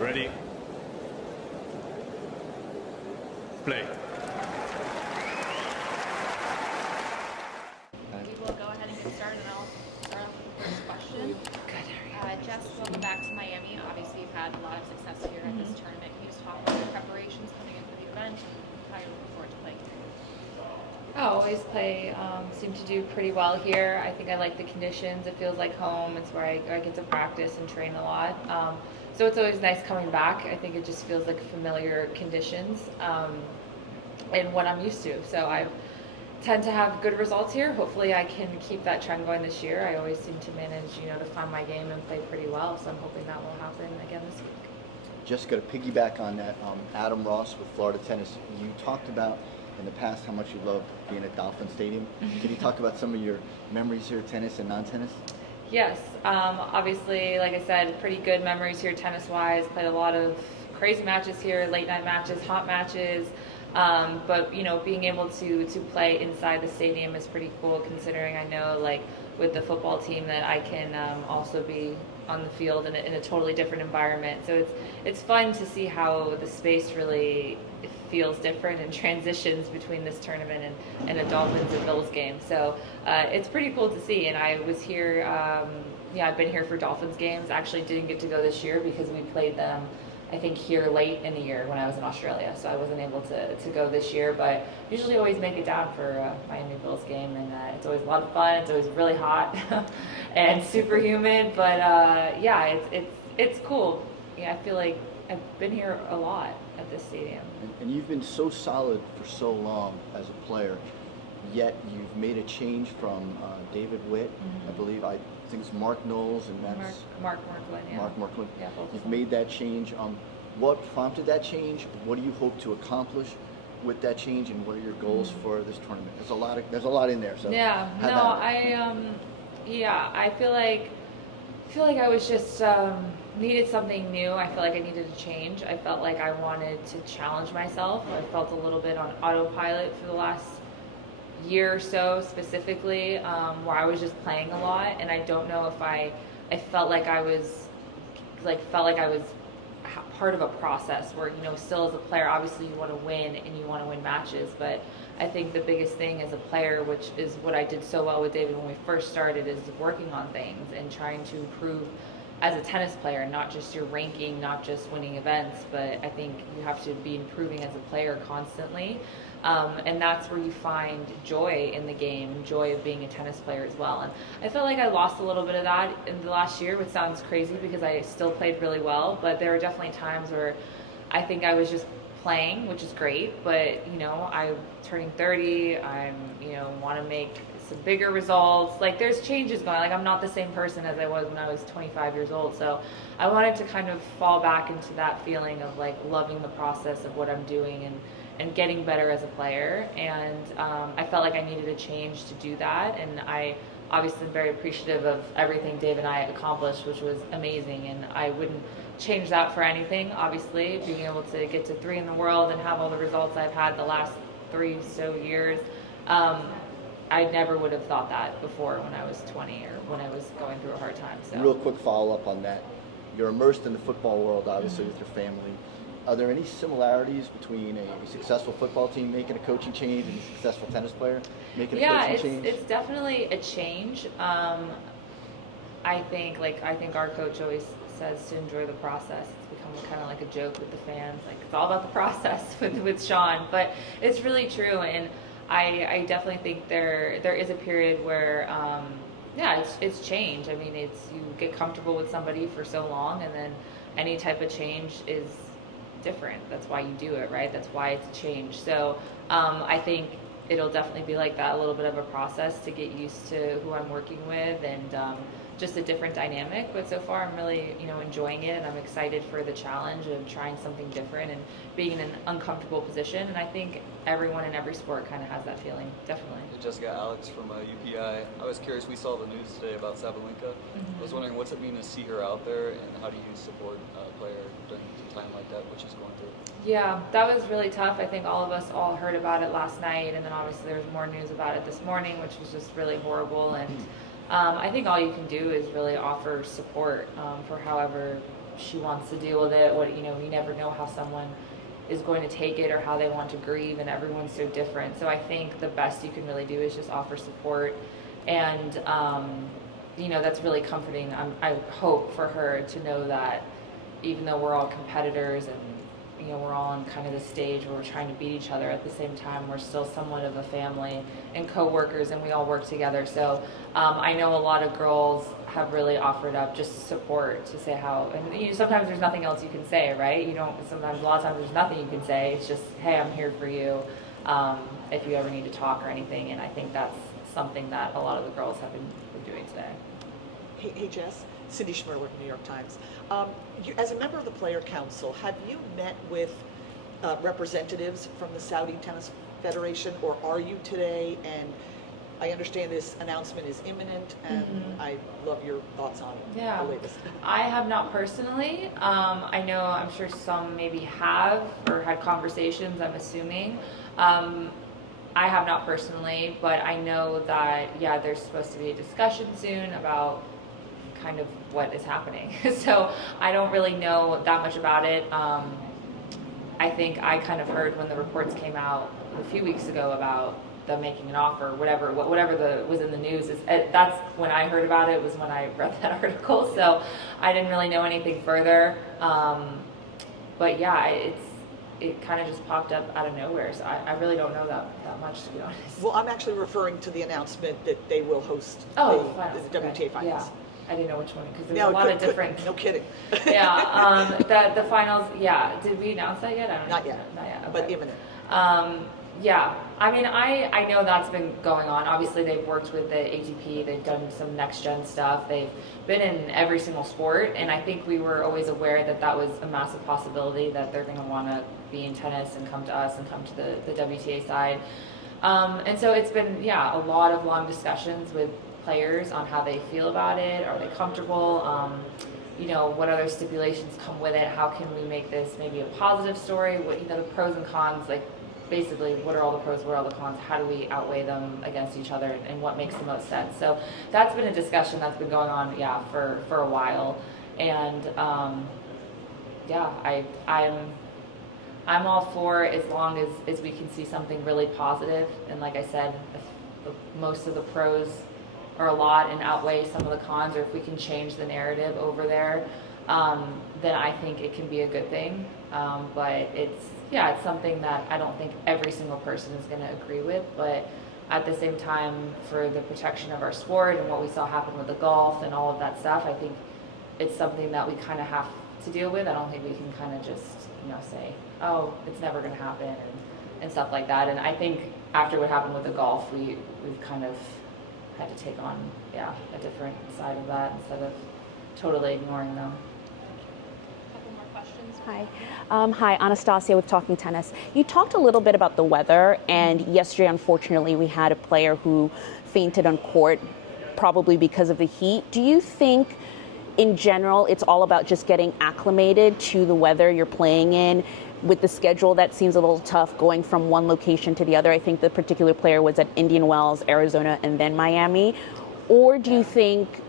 Ready? Play. We will go ahead and get started, and I'll start off with the first question. Jess, welcome back to Miami. Obviously, you've had a lot of success here at this tournament. Can you just talk about your preparations coming in for the event and how you're looking forward to playing here? I always play, seem to do pretty well here. I think I like the conditions. It feels like home. It's where I get to practice and train a lot. So it's always nice coming back. I think it just feels like familiar conditions and what I'm used to. So I tend to have good results here. Hopefully I can keep that trend going this year. I always seem to manage, to find my game and play pretty well. So I'm hoping that will happen again this week. Just got to piggyback on that. Adam Ross with Florida Tennis. You talked about in the past how much you love being at Dolphins Stadium. Can you talk about some of your memories here, tennis and non-tennis? Yes, obviously, like I said, pretty good memories here tennis-wise. Played a lot of crazy matches here, late night matches, hot matches. But being able to play inside the stadium is pretty cool, considering I know, like, with the football team that I can also be on the field in a totally different environment. So it's fun to see how the space really feels different and transitions between this tournament and a Dolphins and Bills game. So it's pretty cool to see. And I was here, I've been here for Dolphins games. Actually didn't get to go this year because we played them, I think, here late in the year when I was in Australia. So I wasn't able to go this year, but usually always make it down for a Miami Bills game. And it's always a lot of fun. It's always really hot and super humid. But it's cool. Yeah, I feel like I've been here a lot at this stadium. And you've been so solid for so long as a player, yet you've made a change from David Witt, I believe. I think it's Mark Knowles, and that's Mark Marklin. Yeah. Mark Marklin. Yeah, both You've of them. made that change. What prompted that change? What do you hope to accomplish with that change, and what are your goals for this tournament? There's a lot in there. So yeah, no, I feel like I was just needed something new. I feel like I needed a change. I felt like I wanted to challenge myself. I felt a little bit on autopilot for the last year or so, specifically, where I was just playing a lot, and I don't know if I felt like I was part of a process where, still as a player, obviously you want to win and you want to win matches, but I think the biggest thing as a player, which is what I did so well with David when we first started, is working on things and trying to improve as a tennis player, not just your ranking, not just winning events, but I think you have to be improving as a player constantly. And that's where you find joy in the game, joy of being a tennis player as well. And I felt like I lost a little bit of that in the last year, which sounds crazy because I still played really well, but there were definitely times where I think I was just playing, which is great, but I'm turning 30, want to make some bigger results. Like, there's changes going on. Like, I'm not the same person as I was when I was 25 years old. So I wanted to kind of fall back into that feeling of like loving the process of what I'm doing and getting better as a player. And I felt like I needed a change to do that. And I obviously am very appreciative of everything Dave and I accomplished, which was amazing. And I wouldn't change that for anything. Obviously, being able to get to 3 in the world and have all the results I've had the last 3 so years, I never would have thought that before when I was 20 or when I was going through a hard time. So. Real quick follow-up on that. You're immersed in the football world, obviously, with your family. Are there any similarities between a successful football team making a coaching change and a successful tennis player making a coaching change? Yeah, it's definitely a change. I think our coach always says to enjoy the process. It's become kind of like a joke with the fans. Like, it's all about the process with Sean, but it's really true. And I definitely think there is a period where, it's change. I mean, you get comfortable with somebody for so long, and then any type of change is different. That's why you do it, right? That's why it's a change. So I think it'll definitely be like that, a little bit of a process to get used to who I'm working with and just a different dynamic. But so far I'm really, enjoying it, and I'm excited for the challenge of trying something different and being in an uncomfortable position. And I think everyone in every sport kind of has that feeling, definitely. Jessica, Alex from UPI. I was curious, we saw the news today about Sabalenka. I was wondering, what's it mean to see her out there, and how do you support a player during a time like that, what she's going through? Yeah, that was really tough. I think all of us heard about it last night, and then obviously there was more news about it this morning, which was just really horrible. And I think all you can do is really offer support for however she wants to deal with it. You never know how someone is going to take it or how they want to grieve, and everyone's so different. So I think the best you can really do is just offer support, and that's really comforting. I hope for her to know that even though we're all competitors and we're all on kind of the stage where we're trying to beat each other, at the same time we're still somewhat of a family and co-workers, and we all work together. So I know a lot of girls have really offered up just support to say how, and sometimes there's nothing else you can say, right? Sometimes a lot of times there's nothing you can say. It's just, hey, I'm here for you if you ever need to talk or anything. And I think that's something that a lot of the girls have been doing today. Hey Jess, Cindy Schmerler, New York Times. As a member of the Player Council, have you met with representatives from the Saudi Tennis Federation, or are you today? And I understand this announcement is imminent, and I love your thoughts on the latest. I have not personally. I'm sure some maybe have or had conversations, I'm assuming. I have not personally, but I know that, there's supposed to be a discussion soon about kind of what is happening. So I don't really know that much about it. I think I kind of heard when the reports came out a few weeks ago about them making an offer, whatever was in the news. That's when I heard about it, was when I read that article. So I didn't really know anything further. But it kind of just popped up out of nowhere. So I really don't know that much, to be honest. Well, I'm actually referring to the announcement that they will host the WTA Finals. Yeah. I didn't know which one, because there's a lot of different. No kidding. The finals. Yeah, did we announce that yet? I don't know. Not yet. Okay. But imminent. I know that's been going on. Obviously, they've worked with the ATP. They've done some next gen stuff. They've been in every single sport, and I think we were always aware that was a massive possibility, that they're going to want to be in tennis and come to us and come to the WTA side. And so it's been a lot of long discussions with players on how they feel about it. Are they comfortable? What other stipulations come with it? How can we make this maybe a positive story? What, the pros and cons, like basically what are all the pros, what are all the cons? How do we outweigh them against each other, and what makes the most sense? So that's been a discussion that's been going on, for a while. And I'm all for, as long as we can see something really positive. And like I said, if most of the pros or a lot and outweigh some of the cons, or if we can change the narrative over there, then I think it can be a good thing. But it's something that I don't think every single person is going to agree with. But at the same time, for the protection of our sport and what we saw happen with the golf and all of that stuff, I think it's something that we kind of have to deal with. I don't think we can kind of just, say, oh, it's never going to happen and stuff like that. And I think after what happened with the golf, we've kind of had to take on a different side of that instead of totally ignoring them. A couple more questions. Hi. Hi, Anastasia with Talking Tennis. You talked a little bit about the weather, and yesterday, unfortunately, we had a player who fainted on court, probably because of the heat. Do you think, in general, it's all about just getting acclimated to the weather you're playing in? With the schedule, that seems a little tough, going from one location to the other. I think the particular player was at Indian Wells, Arizona, and then Miami. Or do you think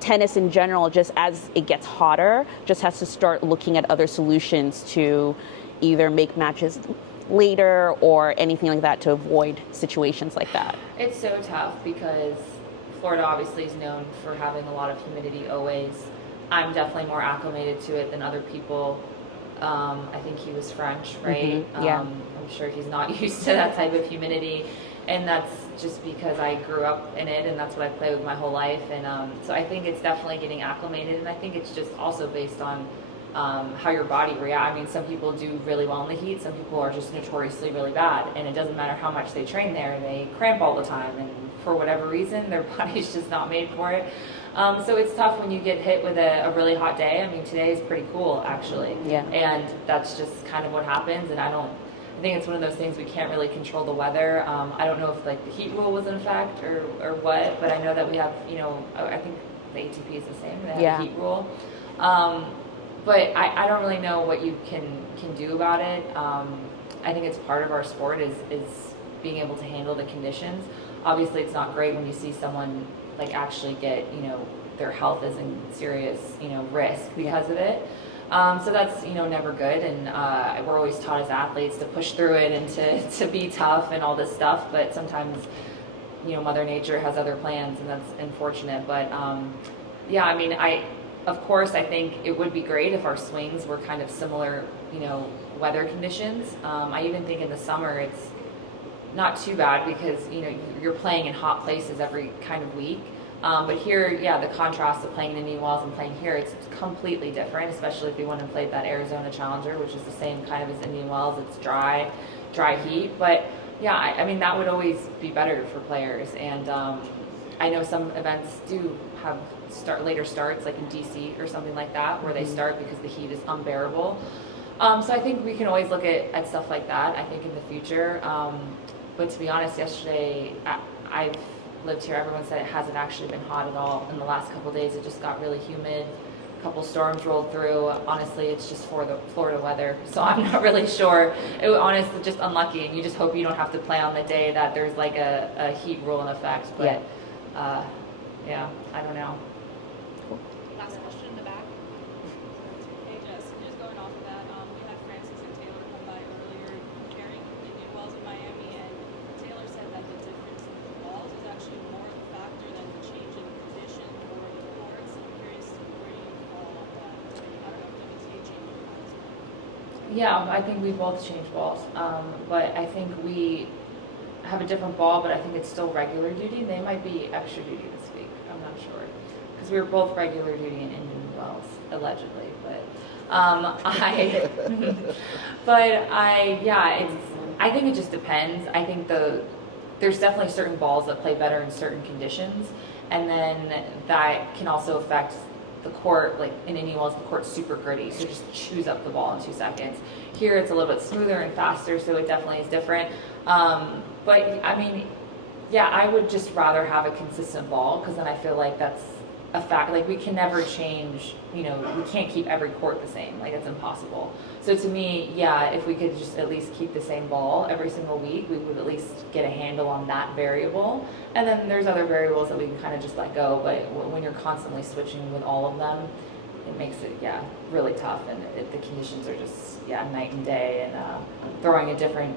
tennis in general, just as it gets hotter, just has to start looking at other solutions to either make matches later or anything like that to avoid situations like that? It's so tough because Florida obviously is known for having a lot of humidity always. I'm definitely more acclimated to it than other people. I think he was French, right? Mm-hmm. Yeah. I'm sure he's not used to that type of humidity, and that's just because I grew up in it, and that's what I played with my whole life. And so I think it's definitely getting acclimated, and I think it's just also based on how your body reacts. I mean, some people do really well in the heat. Some people are just notoriously really bad, and it doesn't matter how much they train there. They cramp all the time, and for whatever reason, their body's just not made for it. So it's tough when you get hit with a really hot day. I mean, today is pretty cool, actually. Yeah. And that's just kind of what happens. And I think it's one of those things we can't really control the weather. I don't know if the heat rule was in effect or what, but I know that we have, I think the ATP is the same. They have a heat rule. But I don't really know what you can do about it. I think it's part of our sport is being able to handle the conditions. Obviously, it's not great when you see someone actually get their health is in serious, risk because of it. So that's, never good. And we're always taught as athletes to push through it and to be tough and all this stuff. But sometimes, Mother Nature has other plans, and that's unfortunate. But yeah, I mean, of course, I think it would be great if our swings were kind of similar, weather conditions. I even think in the summer it's not too bad because, you're playing in hot places every kind of week. But here, yeah, the contrast of playing in Indian Wells and playing here, it's completely different, especially if you went and played that Arizona Challenger, which is the same kind of as Indian Wells. It's dry heat. But yeah, I mean, that would always be better for players. And I know some events do have later starts, like in DC or something like that, where they start because the heat is unbearable. So I think we can always look at stuff like that, I think, in the future. But to be honest, yesterday, I've lived here, everyone said it hasn't actually been hot at all in the last couple of days. It just got really humid. A couple storms rolled through. Honestly, it's just for the Florida weather, so I'm not really sure. It was honestly just unlucky, and you just hope you don't have to play on the day that there's like a heat rule in effect. But yeah, I don't know. Last question in the back. Hey Jess, just going off of that, we had Francis and Taylor come by earlier comparing Indian Wells and Miami, and Taylor said that the difference in the balls is actually more of a factor than the change in condition for the courts. I'm curious where you fall on that. I don't know if WTA changed your balls. Yeah, I think we both changed balls, but I think we have a different ball, but I think it's still regular duty. They might be extra duty this week. I'm not sure because we were both regular duty in Indian Wells allegedly, but I think it just depends. I think there's definitely certain balls that play better in certain conditions, and then that can also affect the court. Like in Indian Wells, the court's super gritty, so just chews up the ball in 2 seconds. Here it's a little bit smoother and faster, so it definitely is different. But I mean, yeah, I would just rather have a consistent ball because then I feel like that's a fact. Like we can never change, we can't keep every court the same. Like it's impossible. So to me, yeah, if we could just at least keep the same ball every single week, we would at least get a handle on that variable. And then there's other variables that we can kind of just let go. But when you're constantly switching with all of them, it makes it, really tough. And the conditions are just, night and day. And throwing a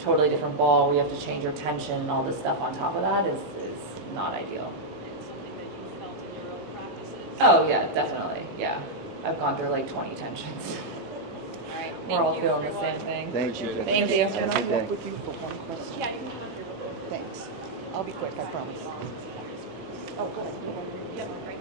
totally different ball, we have to change our tension and all this stuff on top of that is not ideal. And something that you felt in your own practices? Oh, yeah, definitely. Yeah. I've gone through like 20 tensions. All right. We're all feeling the same thing. Thank you. Thank you. Can I work with you for one question? Yeah, you can come up here. Thanks. I'll be quick, I promise. Oh, go ahead. Yep, right